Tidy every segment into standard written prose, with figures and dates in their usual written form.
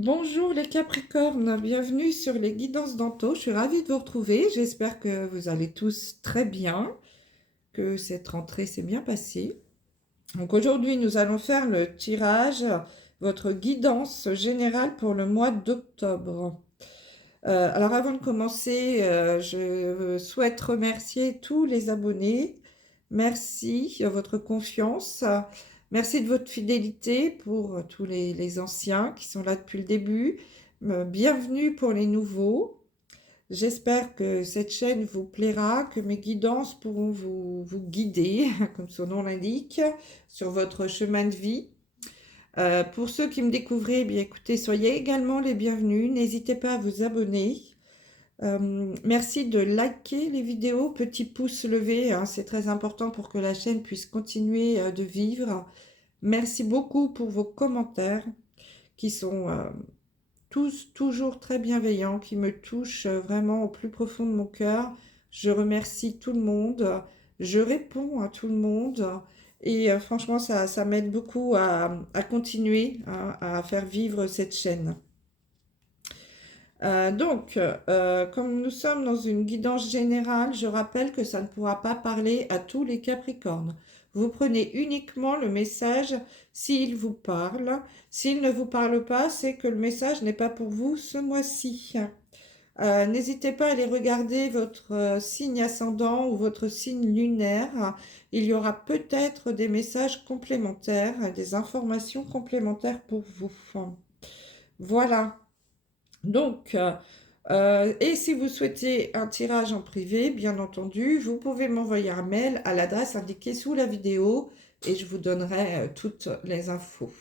Bonjour les Capricornes, bienvenue sur les guidances d'Anto. Je suis ravie de vous retrouver. J'espère que vous allez tous très bien, que cette rentrée s'est bien passée. Donc aujourd'hui, nous allons faire le tirage, votre guidance générale pour le mois d'octobre. Alors avant de commencer, je souhaite remercier tous les abonnés. Merci de votre confiance. Merci de votre fidélité pour tous les anciens qui sont là depuis le début. Bienvenue pour les nouveaux. J'espère que cette chaîne vous plaira, que mes guidances pourront vous guider, comme son nom l'indique, sur votre chemin de vie. Pour ceux qui me découvrent, bien écoutez, soyez également les bienvenus. N'hésitez pas à vous abonner. Merci de liker les vidéos, petit pouce levé, hein, c'est très important pour que la chaîne puisse continuer de vivre. Merci beaucoup pour vos commentaires qui sont tous toujours très bienveillants, qui me touchent vraiment au plus profond de mon cœur. Je remercie tout le monde, je réponds à tout le monde et franchement ça m'aide beaucoup à continuer hein, à faire vivre cette chaîne. Comme nous sommes dans une guidance générale, je rappelle que ça ne pourra pas parler à tous les Capricornes. Vous prenez uniquement le message s'il vous parle. S'il ne vous parle pas, c'est que le message n'est pas pour vous ce mois-ci. N'hésitez pas à aller regarder votre signe ascendant ou votre signe lunaire. Il y aura peut-être des messages complémentaires, des informations complémentaires pour vous. Voilà. Et si vous souhaitez un tirage en privé, bien entendu, vous pouvez m'envoyer un mail à l'adresse indiquée sous la vidéo et je vous donnerai toutes les infos.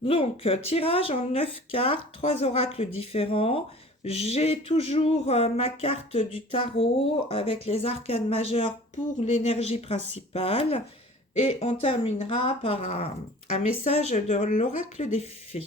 Donc, tirage en 9 cartes, 3 oracles différents. J'ai toujours ma carte du tarot avec les arcanes majeures pour l'énergie principale. Et on terminera par un message de l'oracle des fées.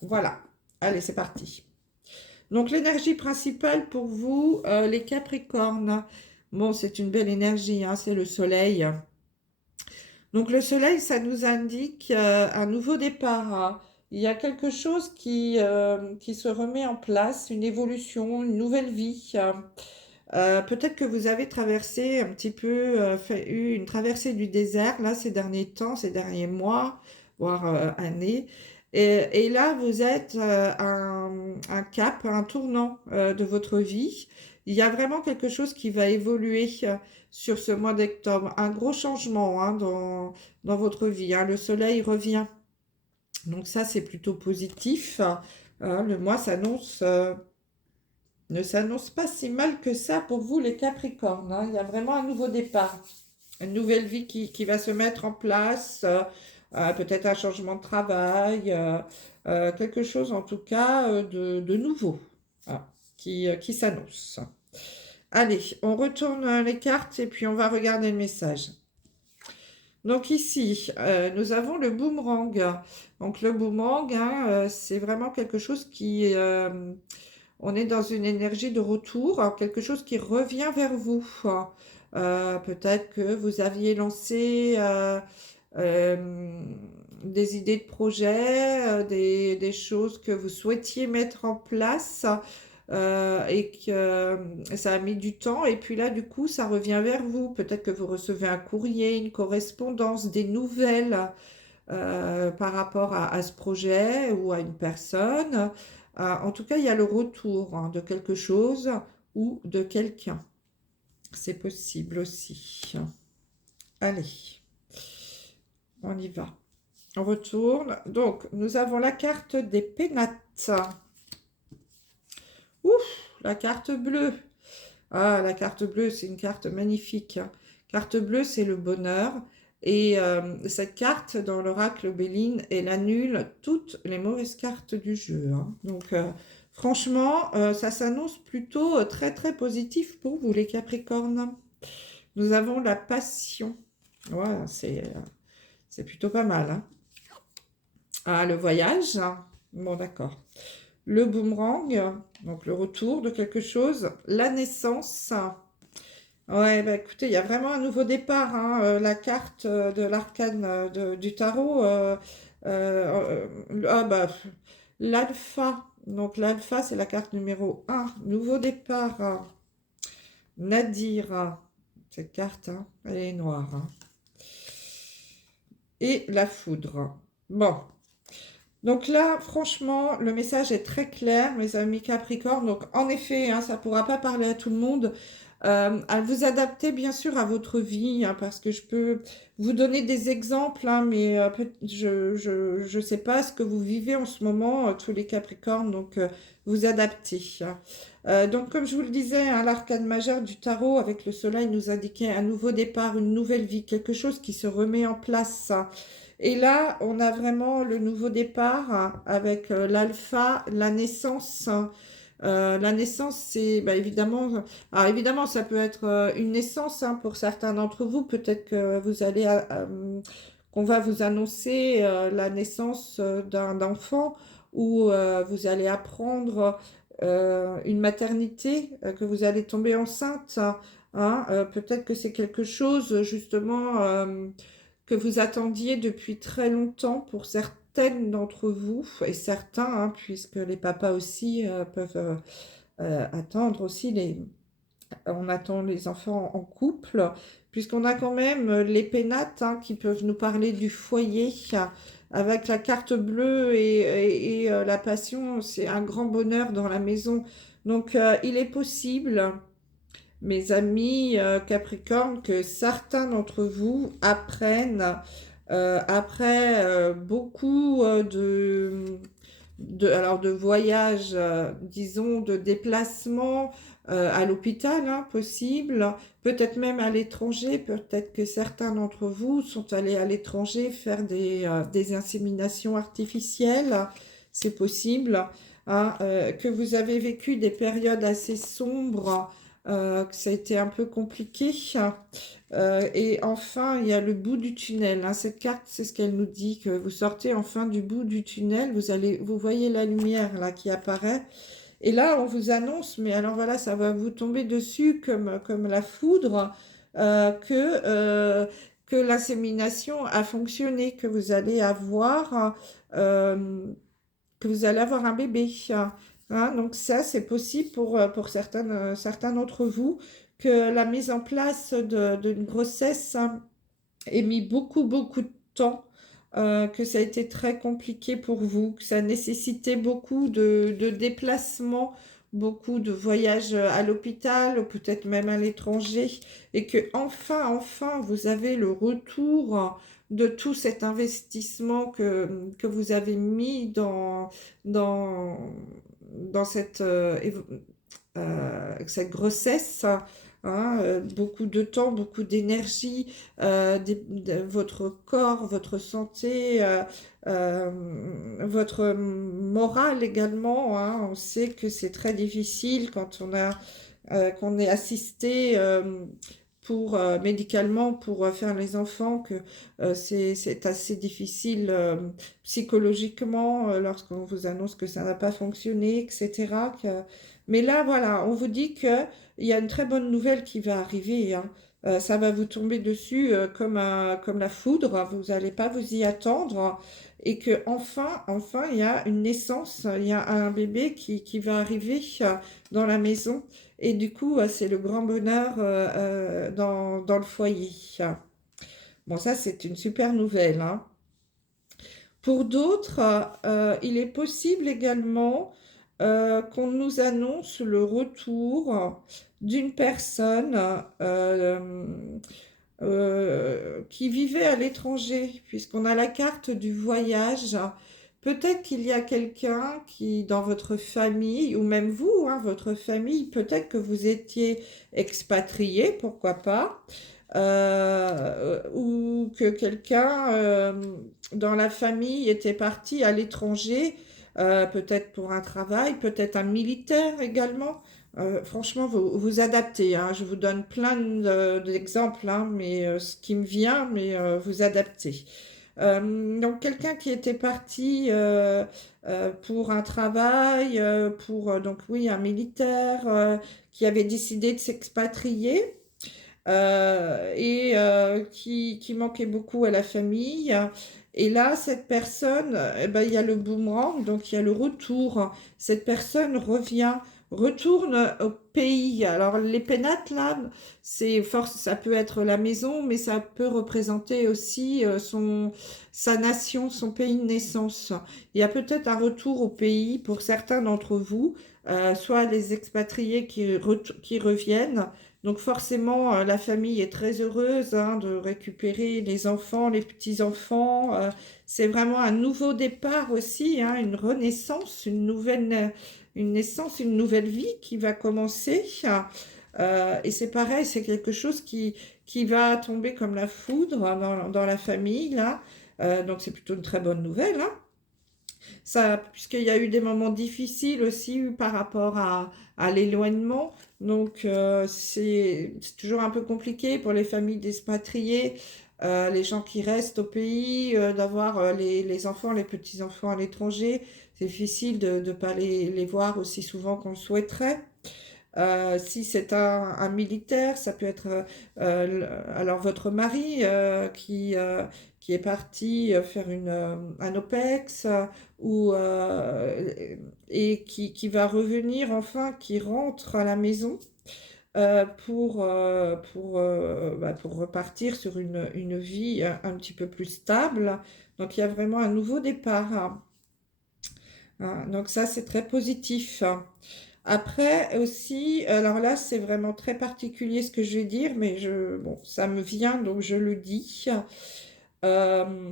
Voilà. Allez, c'est parti. Donc, l'énergie principale pour vous, les Capricornes. Bon, c'est une belle énergie, hein, c'est le soleil. Donc, le soleil, ça nous indique un nouveau départ, hein. Il y a quelque chose qui se remet en place, une évolution, une nouvelle vie. Peut-être que vous avez traversé un petit peu, eu une traversée du désert, là, ces derniers temps, ces derniers mois, voire années. Et là, vous êtes un cap, un tournant de votre vie. Il y a vraiment quelque chose qui va évoluer sur ce mois d'octobre. Un gros changement hein, dans votre vie, hein. Le soleil revient. Donc ça, c'est plutôt positif. Le mois ne s'annonce pas si mal que ça pour vous les Capricornes, hein. Il y a vraiment un nouveau départ, une nouvelle vie qui va se mettre en place, peut-être un changement de travail, quelque chose en tout cas de nouveau hein, qui s'annonce. Allez, on retourne les cartes et puis on va regarder le message. Donc ici, nous avons le boomerang. Donc le boomerang, hein, c'est vraiment quelque chose qui... on est dans une énergie de retour, hein, quelque chose qui revient vers vous. Peut-être que vous aviez lancé des idées de projet, des choses que vous souhaitiez mettre en place et que ça a mis du temps. Et puis là, du coup, ça revient vers vous. Peut-être que vous recevez un courrier, une correspondance, des nouvelles par rapport à ce projet ou à une personne. En tout cas, il y a le retour hein, de quelque chose ou de quelqu'un. C'est possible aussi. Allez, on y va. On retourne. Donc, nous avons la carte des pénates. Ouf, la carte bleue. Ah, la carte bleue, c'est une carte magnifique, hein. Carte bleue, c'est le bonheur. Et cette carte, dans l'oracle Béline, elle annule toutes les mauvaises cartes du jeu, hein. Donc, franchement, ça s'annonce plutôt très, très positif pour vous, les Capricornes. Nous avons la passion. Voilà, c'est plutôt pas mal, hein. Ah, le voyage. Bon, d'accord. Le boomerang, donc le retour de quelque chose. La naissance. Ouais, bah écoutez, il y a vraiment un nouveau départ, hein, la carte de l'arcane du tarot. Ah bah, l'alpha. Donc l'alpha, c'est la carte numéro un. Nouveau départ. Nadir. Cette carte, hein, elle est noire, hein. Et la foudre. Bon. Donc là, franchement, le message est très clair, mes amis Capricorne. Donc en effet, hein, ça ne pourra pas parler à tout le monde. À vous adapter bien sûr à votre vie, hein, parce que je peux vous donner des exemples, hein, mais je sais pas ce que vous vivez en ce moment, tous les Capricornes, donc vous adaptez, hein. Donc comme je vous le disais, hein, l'arcane majeure du tarot avec le soleil nous indiquait un nouveau départ, une nouvelle vie, quelque chose qui se remet en place, hein. Et là, on a vraiment le nouveau départ, hein, avec l'alpha, la naissance, hein. La naissance, c'est bah, évidemment, alors évidemment, ça peut être une naissance, hein, pour certains d'entre vous. Peut-être que vous allez, qu'on va vous annoncer la naissance d'un enfant ou vous allez apprendre une maternité, que vous allez tomber enceinte, hein. Peut-être que c'est quelque chose justement que vous attendiez depuis très longtemps pour certaines d'entre vous et certains, hein, puisque les papas aussi peuvent attendre aussi on attend les enfants en couple, puisqu'on a quand même les pénates, hein, qui peuvent nous parler du foyer. Avec la carte bleue et la passion, c'est un grand bonheur dans la maison. Donc, il est possible, mes amis Capricorne, que certains d'entre vous apprennent après beaucoup alors de voyages, disons, de déplacements à l'hôpital, hein, possible, peut-être même à l'étranger, peut-être que certains d'entre vous sont allés à l'étranger faire des inséminations artificielles, c'est possible, hein, que vous avez vécu des périodes assez sombres, que ça a été un peu compliqué. Et enfin, il y a le bout du tunnel, hein. Cette carte, c'est ce qu'elle nous dit, que vous sortez enfin du bout du tunnel, vous voyez la lumière là qui apparaît. Et là, on vous annonce, mais alors voilà, ça va vous tomber dessus comme la foudre, que l'insémination a fonctionné, euh, que vous allez avoir un bébé, hein. Donc ça, c'est possible pour certains d'entre vous, que la mise en place d'une grossesse, hein, ait mis beaucoup, beaucoup de temps, que ça a été très compliqué pour vous, que ça nécessitait beaucoup de déplacements, beaucoup de voyages à l'hôpital, ou peut-être même à l'étranger, et que enfin, vous avez le retour de tout cet investissement que vous avez mis dans, dans cette grossesse, hein, beaucoup de temps, beaucoup d'énergie, votre corps, votre santé, votre morale également, hein. On sait que c'est très difficile quand qu'on est assisté médicalement pour faire les enfants, que c'est assez difficile psychologiquement lorsqu'on vous annonce que ça n'a pas fonctionné, etc. Mais là, voilà, on vous dit qu'il y a une très bonne nouvelle qui va arriver, hein. Ça va vous tomber dessus comme la foudre, vous n'allez pas vous y attendre, et que enfin, il y a une naissance, il y a un bébé qui va arriver dans la maison. Et du coup, c'est le grand bonheur dans le foyer. Bon, ça, c'est une super nouvelle, hein. Pour d'autres, il est possible également qu'on nous annonce le retour d'une personne qui vivait à l'étranger, puisqu'on a la carte du voyage. Peut-être qu'il y a quelqu'un qui, dans votre famille, ou même vous, hein, votre famille, peut-être que vous étiez expatrié, pourquoi pas, ou que quelqu'un dans la famille était parti à l'étranger, peut-être pour un travail, peut-être un militaire également. Franchement, vous adaptez, hein. Je vous donne plein d'exemples, hein, mais ce qui me vient, mais vous adaptez. Donc, quelqu'un qui était parti pour un travail, donc oui, un militaire qui avait décidé de s'expatrier. qui manquait beaucoup à la famille. Et là, cette personne, eh ben, il y a le boomerang, donc il y a le retour. Cette personne retourne au pays. Alors, les pénates, là, ça peut être la maison, mais ça peut représenter aussi sa nation, son pays de naissance. Il y a peut-être un retour au pays pour certains d'entre vous, soit les expatriés qui reviennent. Donc forcément, la famille est très heureuse hein, de récupérer les enfants, les petits-enfants. C'est vraiment un nouveau départ aussi, hein, une renaissance, une naissance, une nouvelle vie qui va commencer. Et c'est pareil, c'est quelque chose qui va tomber comme la foudre dans la famille, là. Donc c'est plutôt une très bonne nouvelle, hein. Ça, puisqu'il y a eu des moments difficiles aussi par rapport à l'éloignement. Donc, c'est toujours un peu compliqué pour les familles d'expatriés, les gens qui restent au pays, d'avoir les enfants, les petits-enfants à l'étranger. C'est difficile de ne pas les voir aussi souvent qu'on le souhaiterait. Si c'est un militaire, ça peut être alors votre mari qui est parti faire un OPEX et qui va revenir enfin, qui rentre à la maison pour repartir sur une vie un petit peu plus stable. Donc il y a vraiment un nouveau départ, hein. Donc ça, c'est très positif. Après aussi, alors là, c'est vraiment très particulier ce que je vais dire, mais bon, ça me vient, donc je le dis. Euh,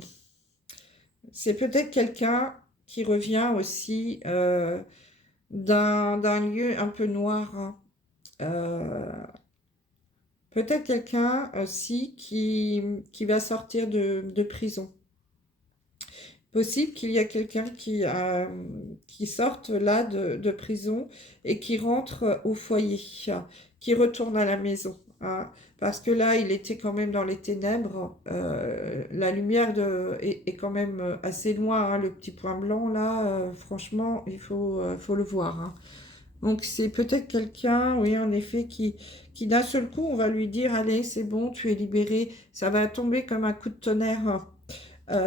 c'est peut-être quelqu'un qui revient aussi d'un lieu un peu noir, hein. Euh, Peut-être quelqu'un aussi qui va sortir de prison. Possible qu'il y a quelqu'un qui sorte là de prison et qui rentre au foyer, qui retourne à la maison, hein. Parce que là, il était quand même dans les ténèbres. La lumière est quand même assez loin, hein. Le petit point blanc, là, franchement, faut le voir, hein. Donc, c'est peut-être quelqu'un, oui, en effet, qui d'un seul coup, on va lui dire, allez, c'est bon, tu es libéré. Ça va tomber comme un coup de tonnerre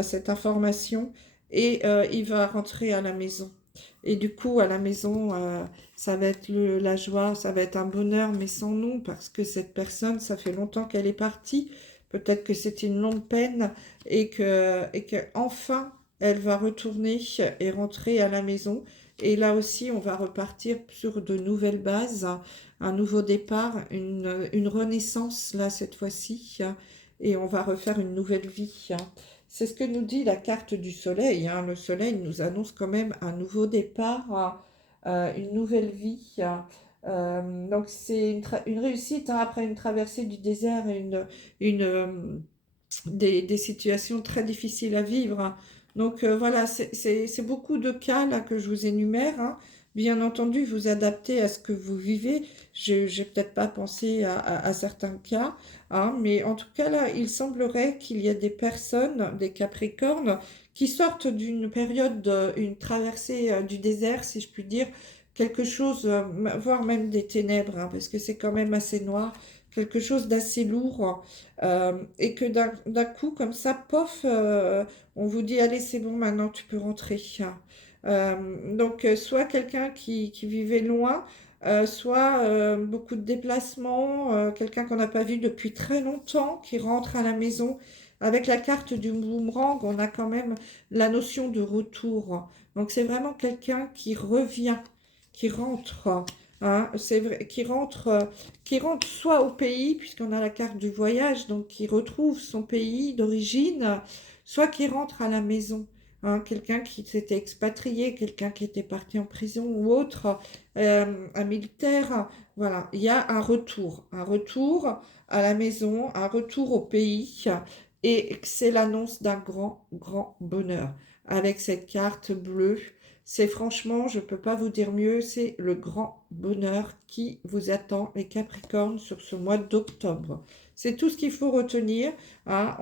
cette information et il va rentrer à la maison. Et du coup, à la maison, ça va être la joie, ça va être un bonheur, mais sans nom, parce que cette personne, ça fait longtemps qu'elle est partie. Peut-être que c'était une longue peine et que enfin, elle va retourner et rentrer à la maison. Et là aussi, on va repartir sur de nouvelles bases, un nouveau départ, une renaissance, là, cette fois-ci, et on va refaire une nouvelle vie. C'est ce que nous dit la carte du soleil, hein. Le soleil nous annonce quand même un nouveau départ, une nouvelle vie. Donc c'est une réussite hein, après une traversée du désert et des situations très difficiles à vivre, hein. Donc voilà, c'est beaucoup de cas là que je vous énumère, hein. Bien entendu, vous adaptez à ce que vous vivez. Je n'ai peut-être pas pensé à certains cas, hein, mais en tout cas là, il semblerait qu'il y a des personnes, des Capricornes, qui sortent d'une période, une traversée du désert, si je puis dire, quelque chose, voire même des ténèbres, hein, parce que c'est quand même assez noir, quelque chose d'assez lourd. Et que d'un coup, comme ça, pof, on vous dit, allez, c'est bon, maintenant tu peux rentrer. Donc, soit quelqu'un qui vivait loin, soit beaucoup de déplacements, quelqu'un qu'on n'a pas vu depuis très longtemps, qui rentre à la maison. Avec la carte du boomerang, on a quand même la notion de retour. Donc, c'est vraiment quelqu'un qui revient, qui rentre, hein. C'est vrai, qui rentre soit au pays, puisqu'on a la carte du voyage, donc qui retrouve son pays d'origine, soit qui rentre à la maison, hein. Quelqu'un qui s'était expatrié, quelqu'un qui était parti en prison ou autre, un militaire. Voilà, il y a un retour à la maison, un retour au pays, et c'est l'annonce d'un grand, grand bonheur. Avec cette carte bleue, c'est franchement, je ne peux pas vous dire mieux, c'est le grand bonheur qui vous attend, les Capricornes, sur ce mois d'octobre. C'est tout ce qu'il faut retenir, hein.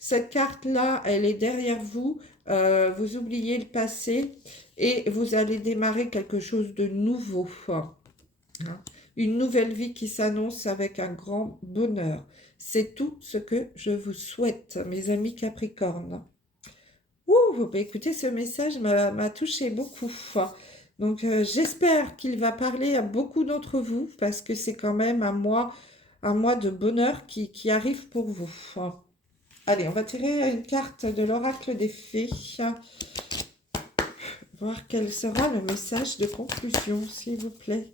Cette carte-là, elle est derrière vous. Vous oubliez le passé et vous allez démarrer quelque chose de nouveau, hein. une nouvelle vie qui s'annonce avec un grand bonheur. C'est tout ce que je vous souhaite, mes amis Capricorne. Ouh, bah écoutez, ce message m'a touché beaucoup. Donc, j'espère qu'il va parler à beaucoup d'entre vous parce que c'est quand même un mois de bonheur qui arrive pour vous. Allez, on va tirer une carte de l'oracle des fées. Voir quel sera le message de conclusion, s'il vous plaît.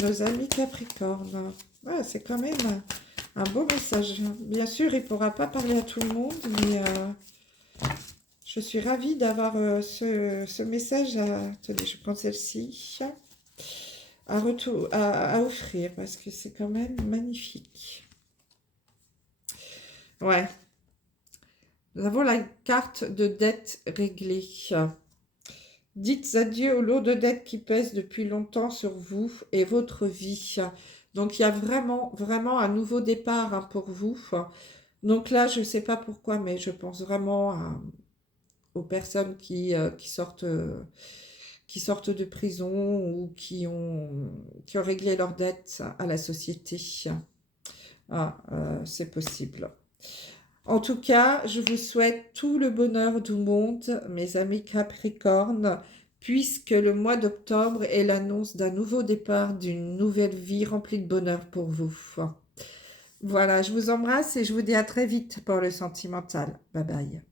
Nos amis Capricorne. Ouais, c'est quand même un beau message. Bien sûr, il ne pourra pas parler à tout le monde, mais je suis ravie d'avoir ce message à... Attendez, je prends celle-ci. À offrir, parce que c'est quand même magnifique. Ouais. Nous avons la carte de dette réglée. Dites adieu au lot de dettes qui pèsent depuis longtemps sur vous et votre vie. Donc, il y a vraiment, vraiment un nouveau départ pour vous. Donc là, je ne sais pas pourquoi, mais je pense vraiment aux personnes qui sortent de prison ou qui ont réglé leurs dettes à la société. Ah, c'est possible. En tout cas, je vous souhaite tout le bonheur du monde, mes amis Capricorne, puisque le mois d'octobre est l'annonce d'un nouveau départ, d'une nouvelle vie remplie de bonheur pour vous. Voilà, je vous embrasse et je vous dis à très vite pour le sentimental. Bye bye.